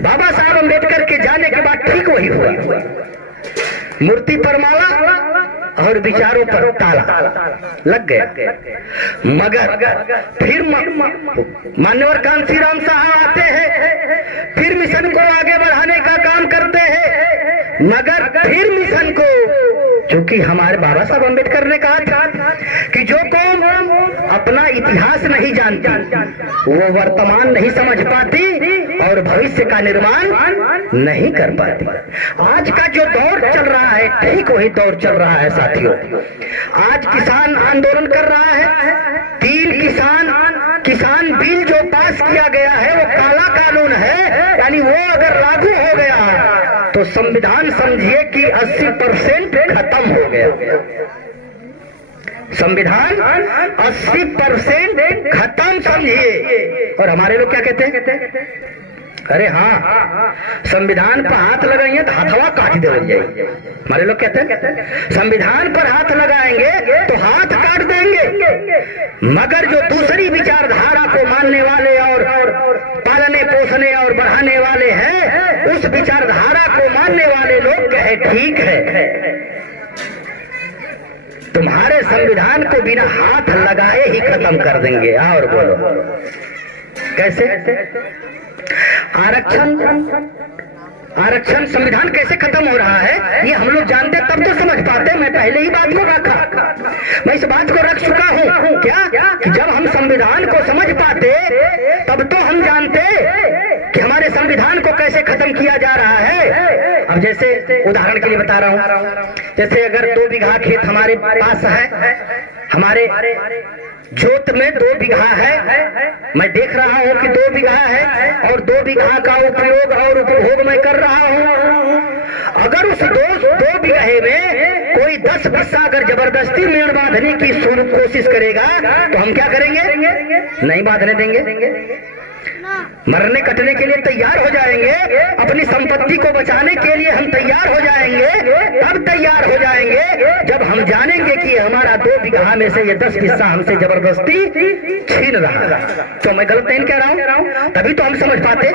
बाबा साहब अम्बेडकर के जाने के बाद ठीक वही हुआ। मूर्ति पर माला और विचारों पर ताला लग गया। मगर फिर मान्यवर कांशीराम साहब आते हैं, फिर मिशन को आगे बढ़ाने का काम करते हैं। मगर फिर मिशन को, क्योंकि हमारे बाबा साहब अम्बेडकर ने कहा था कि जो कौम अपना इतिहास नहीं जानती वो वर्तमान नहीं समझ पाती और भविष्य का निर्माण नहीं कर पाती। आज का जो दौर चल रहा है ठीक वही दौर चल रहा है साथियों। आज किसान आंदोलन कर रहा है। 3 किसान बिल जो पास किया गया है वो काला कानून है, यानी वो अगर लागू हो गया तो संविधान समझिए कि 80% खत्म हो गया। संविधान 80% खत्म समझिए। और हमारे लोग क्या कहते हैं? अरे हाँ, संविधान पर हाथ लगाएंगे तो हथवा काट दे जाएगी। हमारे लोग कहते हैं संविधान पर हाथ लगाएंगे तो हाथ काट देंगे। मगर जो दूसरी विचारधारा को मानने वाले और पालने पोसने और बढ़ाने वाले हैं, उस विचारधारा को मानने वाले लोग कहे ठीक है, तुम्हारे संविधान को बिना हाथ लगाए ही खत्म कर देंगे। और बोलो कैसे? आरक्षण संविधान कैसे खत्म हो रहा है ये हम लोग जानते, तब तो समझ पाते। मैं पहले ही बात को रखा, मैं इस बात को रख चुका हूँ क्या कि जब हम संविधान को समझ पाते तब तो हम जानते कि हमारे संविधान को कैसे खत्म किया जा रहा है। अब जैसे उदाहरण के लिए बता रहा हूँ, जैसे अगर 2 बीघा खेत हमारे पास है, हमारे जोत में 2 बीघा है, मैं देख रहा हूँ कि 2 बीघा है और 2 बीघा का उपयोग और उपभोग मैं कर रहा हूँ। अगर उस 2 बीघे में कोई 10 बिस्सा अगर जबरदस्ती मेड़ बांधने की कोशिश करेगा तो हम क्या करेंगे? नहीं बांधने देंगे। मरने कटने के लिए तैयार हो जाएंगे, अपनी संपत्ति को बचाने के लिए हम तैयार हो जाएंगे। तब तैयार हो जाएंगे जब हम जानेंगे कि हमारा 2 बीघा में से ये 10 हिस्सा हमसे जबरदस्ती छीन रहा है। तो मैं गलत नहीं कह रहा हूं, तभी तो हम समझ पाते।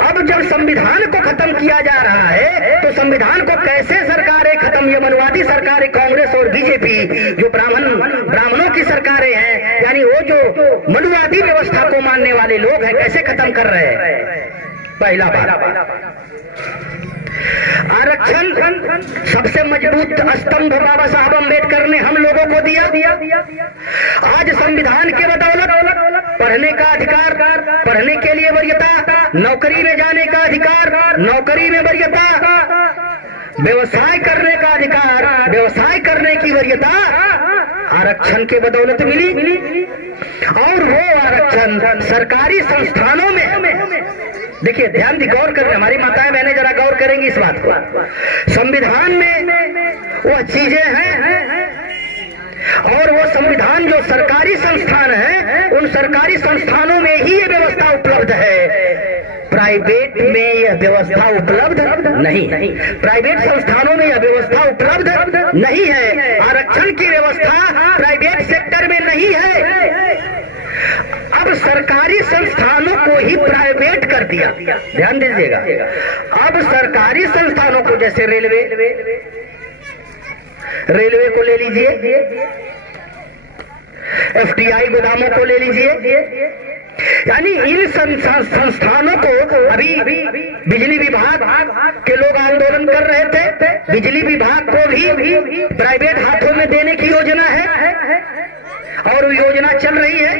अब जब संविधान को खत्म किया जा रहा है तो संविधान को कैसे सरकारें खत्म, ये मनवादी सरकारें कांग्रेस और बीजेपी जो ब्राह्मणों की सरकारें हैं, यानी वो जो मनुवादी व्यवस्था को मानने वाले लोग हैं, कैसे खत्म कर रहे हैं? पहला बात, आरक्षण सबसे मजबूत स्तंभ बाबा साहब अम्बेडकर ने हम लोगों को दिया। आज संविधान के बदौलत पढ़ने का अधिकार, पढ़ने के लिए वरीयता, नौकरी में जाने का अधिकार, नौकरी में वरीयता, व्यवसाय करने का अधिकार, व्यवसाय करने की वरीयता आरक्षण के बदौलत मिली। और वो आरक्षण सरकारी संस्थानों में, देखिए ध्यान दी, गौर करें, हमारी माताएं बहनें जरा गौर करेंगी इस बात को। संविधान में वो चीजें हैं और वो संविधान जो सरकारी संस्थान है, उन सरकारी संस्थानों में ही ये व्यवस्था उपलब्ध है। प्राइवेट में यह व्यवस्था उपलब्ध नहीं, प्राइवेट संस्थानों में यह व्यवस्था उपलब्ध नहीं है। आरक्षण की व्यवस्था प्राइवेट सेक्टर में नहीं है। अब सरकारी संस्थानों को ही प्राइवेट कर दिया। ध्यान दीजिएगा, अब सरकारी संस्थानों को, जैसे रेलवे को ले लीजिए, FTI गोदामों को ले लीजिए, यानी इन संस्थानों को अभी बिजली विभाग के लोग आंदोलन कर रहे थे, बिजली विभाग को भी प्राइवेट हाथों में देने की योजना है और वो योजना चल रही है,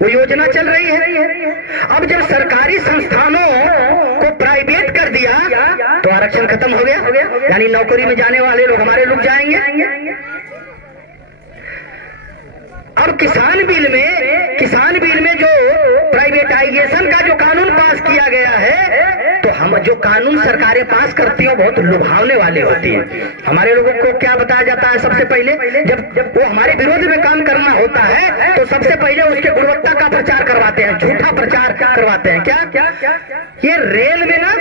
वो योजना चल रही है। अब जब सरकारी संस्थानों को प्राइवेट कर दिया तो आरक्षण खत्म हो गया, यानी नौकरी में जाने वाले लोग हमारे लोग जाएंगे। अब किसान बिल में जो प्राइवेटाइजेशन का जो कानून पास किया गया है, तो हम जो कानून सरकारें पास करती हैं बहुत लुभावने वाले होती हैं। हमारे लोगों को क्या बताया जाता है, सबसे पहले जब वो हमारे विरोध में काम करना होता है तो सबसे पहले उसके गुणवत्ता का प्रचार करवाते हैं, झूठा प्रचार करवाते हैं। क्या ये रेल में ना,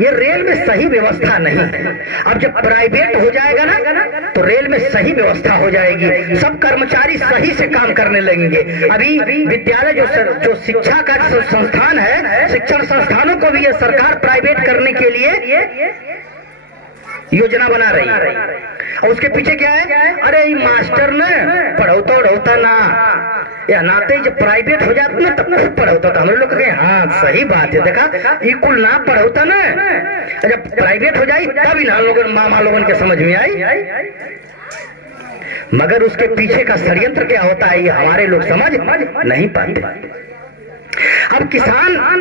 ये रेल में सही व्यवस्था नहीं है। अब जब प्राइवेट हो जाएगा ना तो रेल में सही व्यवस्था हो जाएगी, सब कर्मचारी सही से काम करने लगेंगे। अभी विद्यालय जो शिक्षा का संस्थान है, शिक्षण संस्थानों को भी ये सरकार प्राइवेट करने के लिए योजना बना रही है। और उसके पीछे क्या है, अरे मास्टर ने पढ़ौता उड़ौता ना, या नाते जब प्राइवेट हो जाते ना तब खूब पढ़ौता था। हम लोग कहें हाँ सही बात है, देखा ये कुल ना पढ़ौता ना, जब प्राइवेट हो जाए तब इन लोगों मामा लोगों के समझ में आई। मगर उसके पीछे का षड्यंत्र क्या होता है ये हमारे लोग समझ नहीं पाते। अब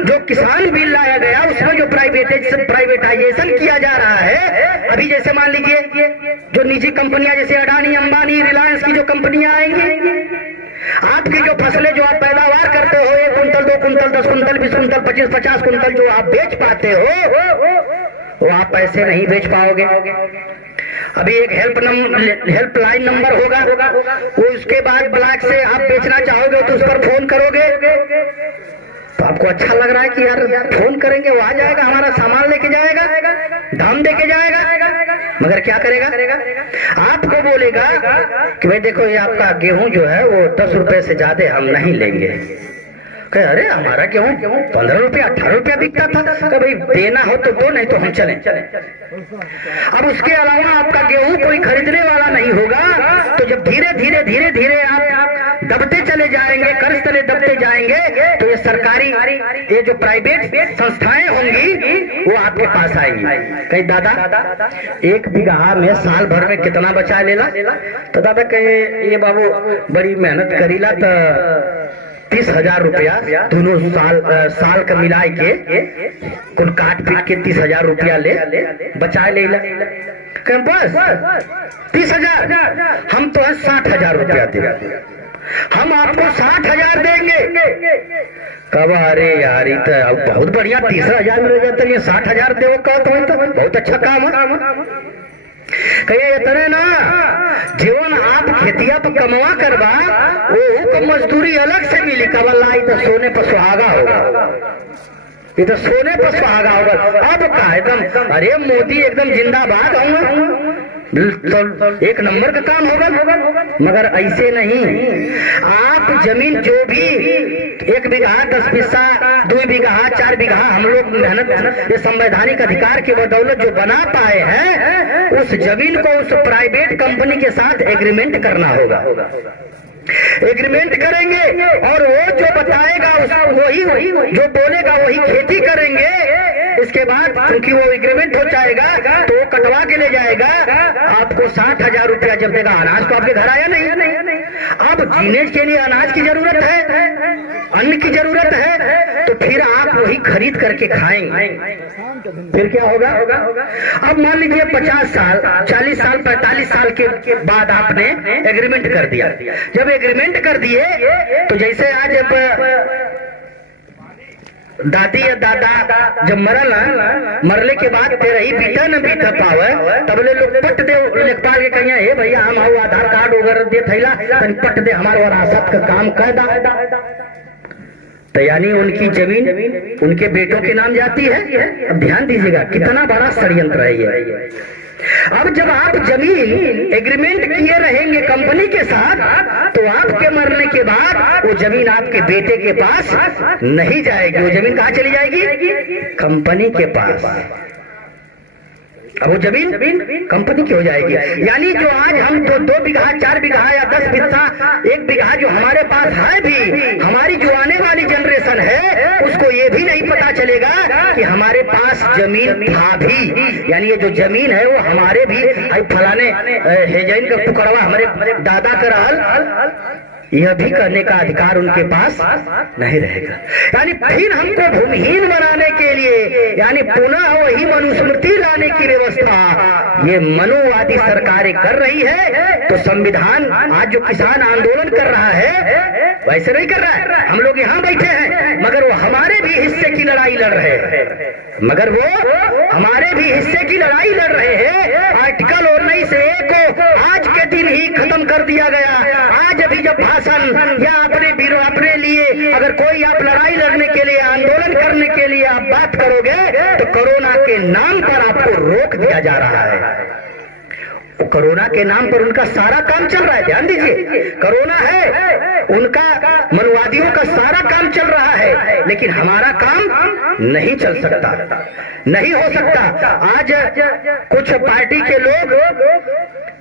जो किसान बिल लाया गया उसमें जो प्राइवेटाइजेशन किया जा रहा है, अभी जैसे मान लीजिए जो निजी कंपनियां जैसे अडानी, अंबानी, रिलायंस की जो कंपनियां आएंगी, आपकी जो फसलें जो आप पैदावार करते हो 1 quintal 2 quintal 10 quintal 20 quintal 25-50 quintal जो आप बेच पाते हो वो आप पैसे नहीं बेच पाओगे। अभी एक हेल्पलाइन नंबर होगा, वो उसके बाद ब्लॉक से आप बेचना चाहोगे तो उस पर फोन करोगे तो आपको अच्छा लग रहा है कि यार फोन करेंगे वो आ जाएगा, हमारा सामान लेके जाएगा, दाम देके जाएगा। मगर क्या करेगा, आपको बोलेगा कि भाई देखो ये आपका गेहूं जो है वो 10 रुपए से ज्यादा हम नहीं लेंगे। अरे हमारा गेहूं 15 रुपया 18 रुपया बिकता था, भाई देना हो तो दो, नहीं तो हम चलें। अब उसके अलावा आपका गेहूं कोई खरीदने वाला नहीं होगा, तो जब धीरे धीरे आप दबते चले जाएंगे, कर्ज तले दबते जाएंगे, तो ये सरकारी ये जो प्राइवेट संस्थाएं होंगी वो आपके पास आएंगी। कहीं दादा 1 बीघा में साल भर में कितना बचा लेला, तो दादा कहे ये बाबू बड़ी मेहनत करीला तो 30,000 रुपया दोनों साल का मिला के कुल काट पीट के 30,000 रुपया ले बचा ले। बस 30,000, हम तो है 60,000 रुपया दे, हम आपको 60,000 देंगे। कब अरे यार तो बहुत बढ़िया 30,000 मिल जाता है, 60,000 दे तो बहुत अच्छा काम है। कहिए इतने ना जीवन आप खेतिया पर कमवा करवा वो मजदूरी अलग से मिली, कबल तो सोने पर सुहागा होगा, ये तो सोने पर सुहागा होगा। अब का एकदम अरे मोदी एकदम जिंदाबाद होंगे, तो 1 नंबर का काम होगा। मगर ऐसे नहीं, आप जमीन जो भी 1 बीघा 10 बिस्सा 2 बीघा 4 बीघा हम लोग मेहनत ये संवैधानिक अधिकार के बदौलत जो बना पाए हैं, उस जमीन को उस प्राइवेट कंपनी के साथ एग्रीमेंट करना होगा। एग्रीमेंट करेंगे और वो जो बताएगा वही जो बोलेगा वही खेती करेंगे। इसके बाद क्योंकि वो एग्रीमेंट हो जाएगा तो वो कटवा के ले जाएगा, आपको 60,000 रुपया जब देगा। अनाज तो आपके घर आया नहीं, अब जीने के लिए अनाज की जरूरत है, अन्न की जरूरत है, तो फिर आप वही खरीद करके खाएंगे। फिर क्या होगा, अब मान लीजिए 50 साल 40 साल 45 साल के बाद आपने एग्रीमेंट कर दिया। जब एग्रीमेंट कर दिए तो जैसे आज दादी या दादा जब मरले के बाद तेरा ही बीता न बीता पावे, तब ले लोग पट दे लेखपाल के कहिया हे भैया हम आधार कार्ड वगैरह दे थैला पट दे हमारे वरासत का काम कर दा, तो यानी उनकी जमीन उनके बेटों के नाम जाती है। अब ध्यान दीजिएगा कितना बड़ा षड्यंत्र है ये। अब जब आप जमीन एग्रीमेंट किए रहेंगे कंपनी के साथ, तो आपके मरने के बाद वो जमीन आपके बेटे के पास नहीं जाएगी, वो जमीन कहाँ चली जाएगी, कंपनी के पास। अब वो जमीन कंपनी की हो जाएगी। यानी जो आज हम 2 बीघा 4 बीघा या 10 बिस्सा 1 बीघा जो हमारे पास है भी, हमारी जो आने वाली जनरेशन है उसको ये भी नहीं पता चलेगा कि हमारे पास जमीन था भी। यानी ये जो जमीन है वो हमारे भी फलाने हेजैन का टुकड़वा हमारे दादा का रहल, यह भी करने का अधिकार उनके पास नहीं रहेगा। यानी फिर हमको भूमिहीन बनाने के लिए, यानी पुनः वही मनुस्मृति लाने की व्यवस्था ये मनुवादी सरकारें कर रही है। तो संविधान आज जो किसान आंदोलन कर रहा है वैसे नहीं कर रहा है, हम लोग यहाँ बैठे हैं, मगर वो हमारे भी हिस्से की लड़ाई लड़ रहे हैं, मगर वो हमारे भी हिस्से की लड़ाई लड़ रहे हैं। आर्टिकल 19(a) को आज के दिन ही खत्म कर दिया गया। आज अभी जब भाषण या अपने लिए अगर कोई आप लड़ाई लड़ने के लिए, आंदोलन करने के लिए आप बात करोगे तो कोरोना के नाम पर आपको रोक दिया जा रहा है। कोरोना के नाम पर उनका सारा काम चल रहा है। ध्यान दीजिए, कोरोना है उनका, मनवादियों का सारा काम चल रहा है, लेकिन हमारा काम नहीं चल सकता, नहीं हो सकता। आज कुछ पार्टी के लोग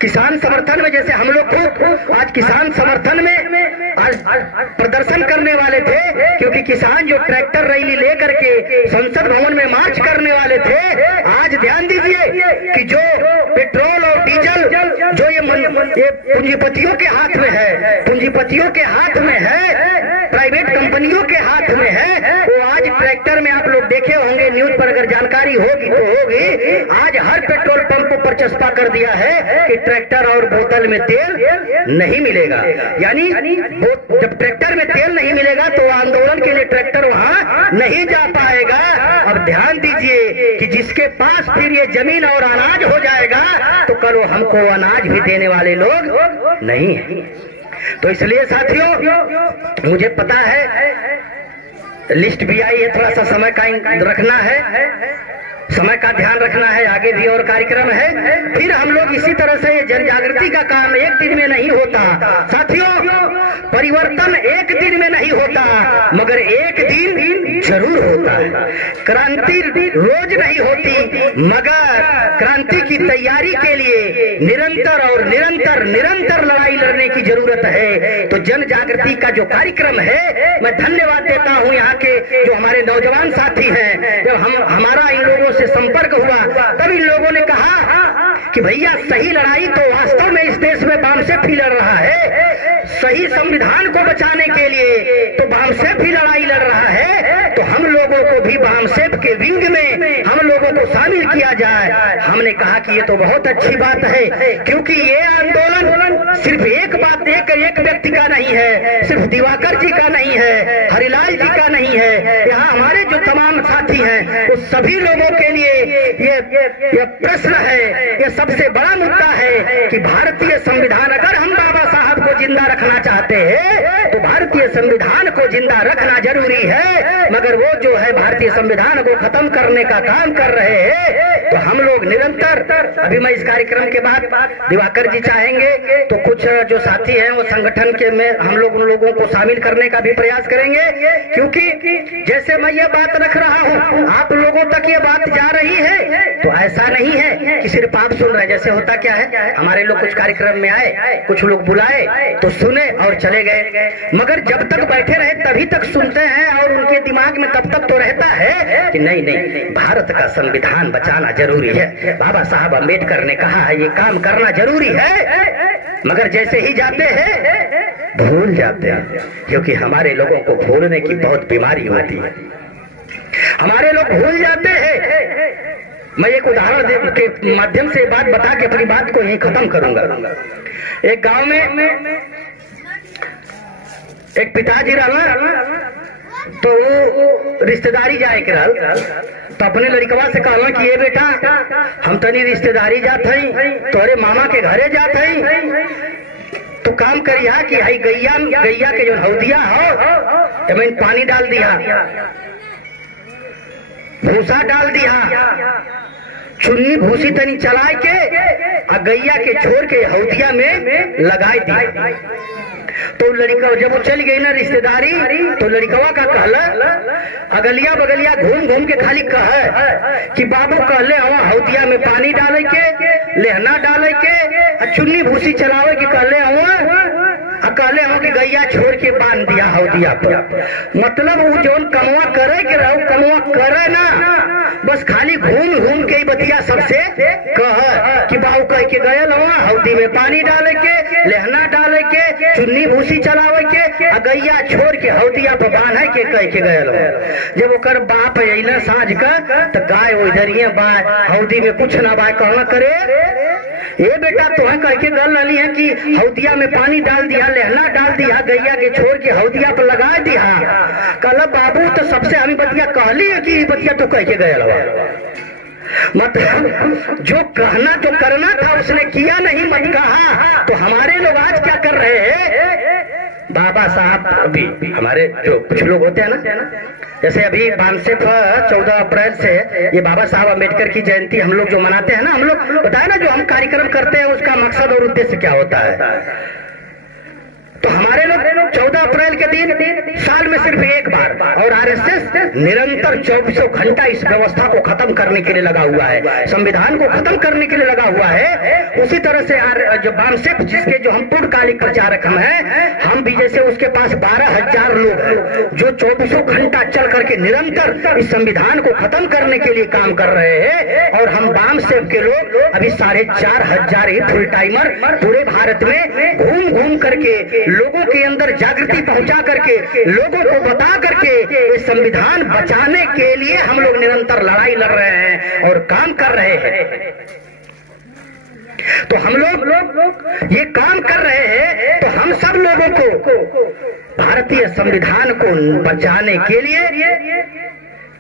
किसान समर्थन में, जैसे हम लोग को आज किसान समर्थन में आज प्रदर्शन करने वाले थे, क्योंकि किसान जो ट्रैक्टर रैली लेकर के संसद भवन में मार्च करने वाले थे, आज ध्यान दीजिए कि जो पेट्रोल और डीजल जो ये पूंजीपतियों के हाथ में है, पूंजीपतियों के हाथ में है, प्राइवेट कंपनियों के हाथ में है, वो आज ट्रैक्टर में आप लोग देखे होंगे, न्यूज पर अगर जानकारी होगी तो होगी, आज हर पेट्रोल पंप पर चस्पा कर दिया है कि ट्रैक्टर और बोतल में तेल नहीं मिलेगा। यानी जब ट्रैक्टर में तेल नहीं मिलेगा तो आंदोलन के लिए ट्रैक्टर वहां नहीं जा पाएगा। अब ध्यान दीजिए कि जिसके पास फिर ये जमीन और अनाज हो जाएगा तो कल वो हमको अनाज भी देने वाले लोग नहीं है। तो इसलिए साथियों, मुझे पता है लिस्ट भी आई है, थोड़ा सा समय का रखना है, समय का ध्यान रखना है, आगे भी और कार्यक्रम है। फिर हम लोग इसी तरह से जन जागृति का काम एक दिन में नहीं होता साथियों, परिवर्तन एक दिन में नहीं होता, मगर एक दिन जरूर होता है। क्रांति रोज नहीं होती, मगर क्रांति की तैयारी के लिए निरंतर और निरंतर लड़ाई लड़ने की जरूरत है। तो जन जागृति का जो कार्यक्रम है, मैं धन्यवाद देता हूं यहाँ के जो हमारे नौजवान साथी हैं। जब हमारा इन लोगों से संपर्क हुआ तब इन लोगों ने कहा कि भैया सही लड़ाई तो वास्तव में इस देश में बामसेफ ही लड़ रहा है, सही संविधान को बचाने के लिए तो बामसेफ ही लड़ाई लड़ रहा है, तो हम लोगों को भी बामसेफ के विंग में हम लोगों को शामिल किया जाए। हमने कहा कि ये तो बहुत अच्छी बात है, क्योंकि ये आंदोलन सिर्फ एक व्यक्ति का नहीं है, सिर्फ दिवाकर जी का नहीं है, हरिलाल जी का नहीं है, यहाँ हमारे जो तमाम साथी हैं उस सभी लोगों के लिए ये प्रश्न है, ये सबसे बड़ा मुद्दा है कि भारतीय संविधान, अगर हम बाबा साहब को जिंदा रखना चाहते हैं तो भारतीय संविधान को जिंदा रखना जरूरी है, मगर वो जो है भारतीय संविधान को खत्म करने का काम कर रहे हैं। तो हम लोग निरंतर, अभी मैं इस कार्यक्रम के बाद दिवाकर जी चाहेंगे तो कुछ जो साथी हैं वो संगठन के में हम लोग उन लोगों को शामिल करने का भी प्रयास करेंगे, क्योंकि जैसे मैं ये बात रख रहा हूँ आप लोगों तक ये बात जा रही है, तो ऐसा नहीं है कि सिर्फ आप सुन रहे। जैसे होता क्या है, हमारे लोग कुछ कार्यक्रम में आए, कुछ लोग बुलाए तो सुने और चले गए, मगर जब तक बैठे रहे तभी तक सुनते हैं और उनके दिमाग में तब तक तो रहता है कि नहीं भारत का संविधान बचाना जरूरी है, बाबा साहब अम्बेडकर ने कहा है ये काम करना जरूरी है, मगर जैसे ही जाते हैं भूल जाते हैं, क्योंकि हमारे लोगों को भूलने की बहुत बीमारी होती है, हमारे लोग भूल जाते हैं। मैं एक उदाहरण के माध्यम से बात बता के अपनी बात को यहीं खत्म करूंगा। एक गांव में एक पिताजी रहा, तो वो रिश्तेदारी जाए के रहल, तो अपने लड़कवा से कहला कि ये बेटा हम तनी रिश्तेदारी जात हई, तोरे मामा के घरे जात हई, तो काम करिया कि हई गैया के जो हौदिया हो तो मैंने पानी डाल दिया, भूसा डाल दिया, चुन्नी भूसी तनी चलाए के आ गैया के छोड़ के हौदिया में लगाई दिया। तो लड़का जब वो चल गई ना रिश्तेदारी, तो लड़कवा का कहला अगलिया बगलिया घूम घूम के खाली कह कि बाबू कहले हवा हौदिया में पानी डाले के, लहना डाले के, चुन्नी भूसी चलावे के कहले हवा, कहले हो कि गैया छोड़ के बांध दिया हौदिया पर। मतलब वो जोन कमवा करे के रहो कमवा करे ना, बस खाली घूम घूम के बतिया सबसे कह कि बाबू कह के गए हौदी में पानी डाले के, लहना डाले के, चुन्नी भूसी चलावे के, गैया छोड़ के हौदिया पर बांधे के कह के गए। जब ओकर बाप अला साँझ का तो गाय इधरिए बाय हौदी में कुछ ना बाय कहना करे, ये बेटा तो कह के गल रही है कि हौदिया में पानी डाल दिया, लहना डाल दिया, गैया के छोड़ के हौदिया पर लगा दिया, कल बाबू तो सबसे हमें बतिया कहली है कि बतिया तो कह के गया, मतलब जो कहना तो करना था उसने किया नहीं, मत कहा। तो हमारे लोग आज क्या कर रहे हैं, बाबा साहब अभी हमारे जो कुछ लोग होते हैं ना, जैसे अभी बानसेफ 14 अप्रैल से ये बाबा साहब अम्बेडकर की जयंती हम लोग जो मनाते हैं ना, हम लोग बताए ना जो हम कार्यक्रम करते हैं उसका मकसद और उद्देश्य क्या होता है। तो हमारे लोग 14 अप्रैल के दिन साल में सिर्फ एक बार, और आरएसएस निरंतर 24 घंटा इस व्यवस्था को खत्म करने के लिए लगा हुआ है, संविधान को खत्म करने के लिए लगा हुआ है। उसी तरह से जो बामसेफ जिसके जो हम पूर्णकालिक प्रचारक हम हैं, हम भी जैसे उसके पास 12,000 लोग हैं जो 24 घंटा चल करके निरंतर इस संविधान को खत्म करने के लिए काम कर रहे हैं। और हम बामसेफ के लोग अभी 4,500 ही फुल टाइमर पूरे भारत में घूम घूम करके लोगों के अंदर जागृति पहुंचा करके, लोगों को बता करके इस संविधान बचाने के लिए हम लोग निरंतर लड़ाई लड़ रहे हैं और काम कर रहे हैं। तो हम लोग ये काम कर रहे हैं, तो हम सब लोगों को भारतीय संविधान को बचाने के लिए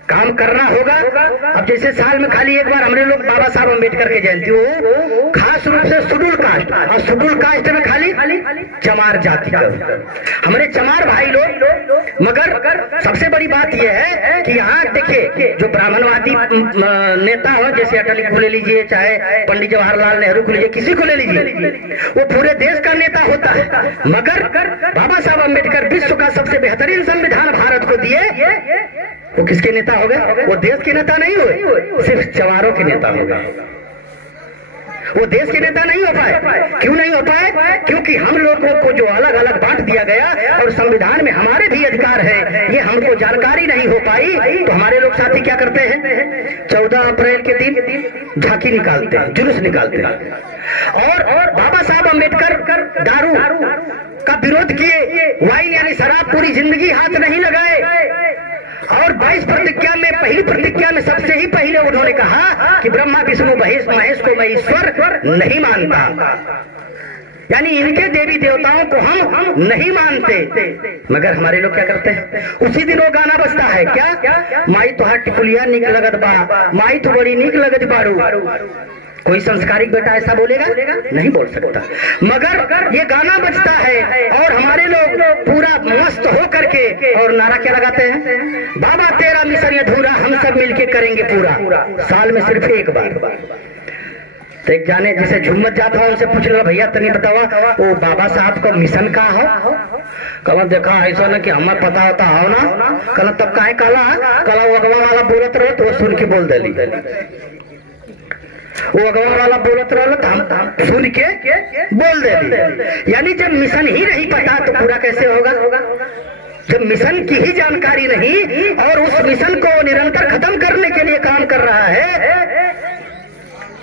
काम करना होगा। अब जैसे साल में खाली एक बार हमने लोग बाबा साहब अम्बेडकर की जयंती हो, खास रूप से शेड्यूल कास्ट, और शेड्यूल कास्ट में खाली चमार जाति का हमारे चमार भाई लोग। मगर सबसे बड़ी बात यह है कि यहाँ देखिए जो ब्राह्मणवादी नेता हो, जैसे अटल को ले लीजिए, चाहे पंडित जवाहरलाल नेहरू को लीजिए, किसी को ले लीजिए, वो पूरे देश का नेता होता है। मगर बाबा साहब अम्बेडकर विश्व का सबसे बेहतरीन संविधान भारत को दिए, वो किसके नेता हो गए? वो देश के नेता नहीं हुए, सिर्फ चमारों के नेता हो गए। वो देश के नेता नहीं हो पाए। क्यों नहीं हो पाए? क्योंकि हम लोगों को जो अलग अलग बांट दिया गया और संविधान में हमारे भी अधिकार है, ये हमको जानकारी नहीं हो पाई। तो हमारे लोग साथी क्या करते हैं, 14 अप्रैल के दिन झांकी निकालते हैं, जुलूस निकालते हैं, और बाबा साहब अम्बेडकर दारू का विरोध किए, वाइन यानी शराब पूरी जिंदगी हाथ नहीं लगाए। और 22 प्रतिज्ञा में पहली प्रतिज्ञा में सबसे ही पहले उन्होंने कहा कि ब्रह्मा विष्णु महेश को मैं ईश्वर नहीं मानता, यानी इनके देवी देवताओं को हम नहीं मानते। मगर हमारे लोग क्या करते हैं, उसी दिन वो गाना बजता है, क्या माई तुहार टिकुलिया निक लगत बा, माई तो बड़ी निक लगत बारू। कोई संस्कारिक बेटा ऐसा बोलेगा? नहीं बोल सकता। मगर ये गाना बजता है और हमारे लोग पूरा मस्त हो करके और नारा क्या लगाते हैं, बाबा तेरा मिशन अधूरा हम सब मिलके करेंगे पूरा, साल में सिर्फ एक बार। तो एक जाने जिसे झुम्मत जाता हो उनसे पूछ लो, भैया तनी बतावा वो बाबा साहब का मिशन का हो? कल देखा ऐसा ना कि हमें पता होता हो ना, कल तब काहे काला वगवा वाला बोलत रहो तो वो सुन के बोल देली, वो अगवा वाला बोलत रहा तो हम सुन के बोल दे। यानी जब मिशन ही नहीं पता तो पूरा कैसे होगा? जब मिशन की ही जानकारी नहीं और उस मिशन को निरंतर खत्म करने के लिए काम कर रहा है।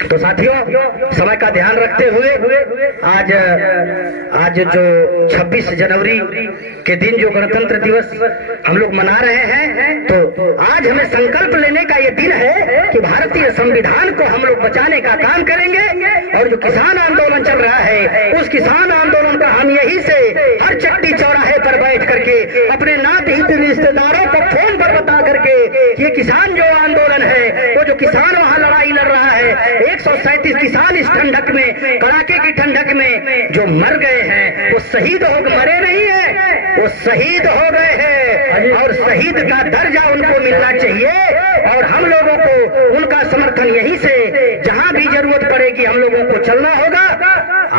तो साथियों, समय का ध्यान रखते हुए आज जो 26 जनवरी के दिन जो गणतंत्र दिवस हम लोग मना रहे हैं, तो आज हमें संकल्प लेने का ये दिन है कि भारतीय संविधान को हम लोग बचाने का काम करेंगे। और जो किसान आंदोलन चल रहा है, उस किसान आंदोलन का हम यही से हर चट्टी चौराहे पर बैठ करके अपने नाते हित रिश्तेदारों को फोन पर बता करके ये किसान जो आंदोलन है, वो जो किसान वहाँ लड़ाई लड़ रहा है, 137 किसान इस ठंडक में, कड़ाके की ठंडक में जो मर गए हैं, वो शहीद हो मरे नहीं है, वो शहीद हो गए हैं और शहीद का दर्जा उनको मिलना चाहिए। और हम लोगों को उनका समर्थन यहीं से जहां भी जरूरत पड़ेगी हम लोगों को चलना होगा।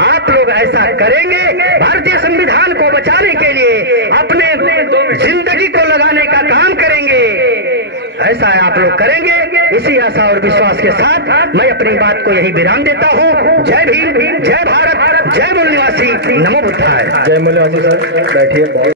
आप लोग ऐसा करेंगे, भारतीय संविधान को बचाने के लिए अपने जिंदगी को लगाने का काम करेंगे, ऐसा आप लोग करेंगे। इसी आशा और विश्वास के साथ मैं अपनी बात को यही विराम देता हूँ। जय भीम, जय भारत, जय मूल निवासी, नमो बुद्धाय। जय मूल निवासी सर, बैठिए।